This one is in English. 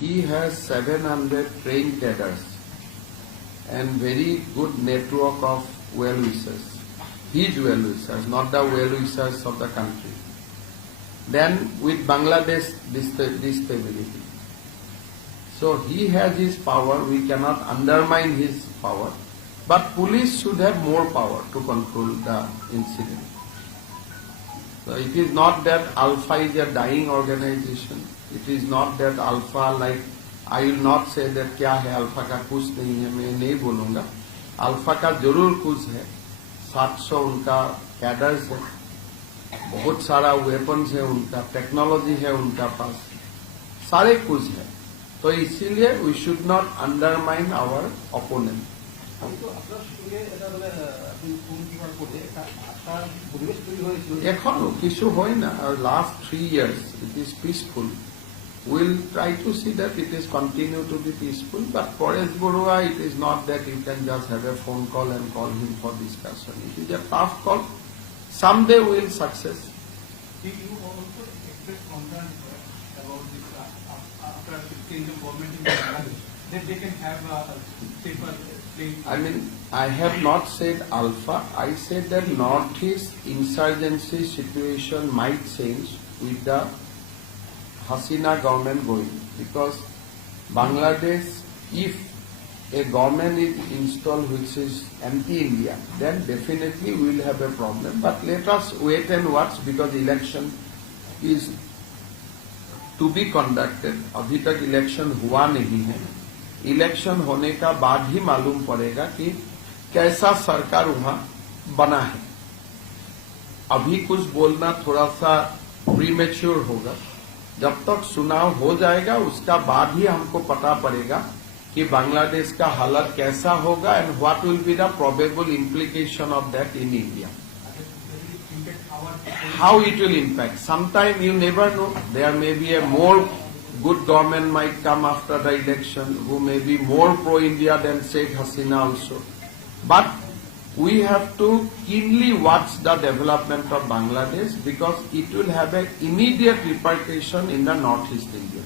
he has 700 trained cadres and very good network of well-wishers. His well-wishers, not the well-wishers of the country. Then with Bangladesh destability. So he has his power, we cannot undermine his power, but police should have more power to control the incident. So it is not that Alpha is a dying organization. It is not that Alpha, like, I will not say that क्या है Alpha का कुछ नहीं है, मैं नहीं बोलूँगा. Alpha का जरूर कुछ है. 700 उनका कैडर्स है, बहुत सारा वेपन्स है उनका, टेक्नोलॉजी है उनका पास, सारे कुछ है. तो इसीलिए we should not undermine our opponent. এখনো কিছু হয় না. Last 3 years it is peaceful. We'll try to see that it is continue to be peaceful. But Paresh Barua, it is not that you can just have a phone call and call him for discussion. It is a tough call. Someday we will success. Do you also express concern about this after change of government in Bangladesh, that they can have a safer place? I mean, I have not said Alpha. I said that Northeast insurgency situation might change with the Hasina government going, because Bangladesh, if a government is installed which is anti-India, then definitely we will have a problem. But let us wait and watch, because election is to be conducted. अभी तक election हुआ नहीं है. Election होने का बाद ही मालूम पड़ेगा कि कैसा सरकार वहां बना है. अभी कुछ बोलना थोड़ा सा प्रीमेच्योर होगा. जब तक चुनाव हो जाएगा उसका बाद ही हमको पता पड़ेगा कि बांग्लादेश का हालत कैसा होगा and what will be the probable implication of that in India. How it will impact? Sometime you never know. There may be a more good government might come after the election who may be more pro-India than Sheikh Hasina also. But we have to keenly watch the development of Bangladesh, because it will have an immediate repercussion in the Northeast India.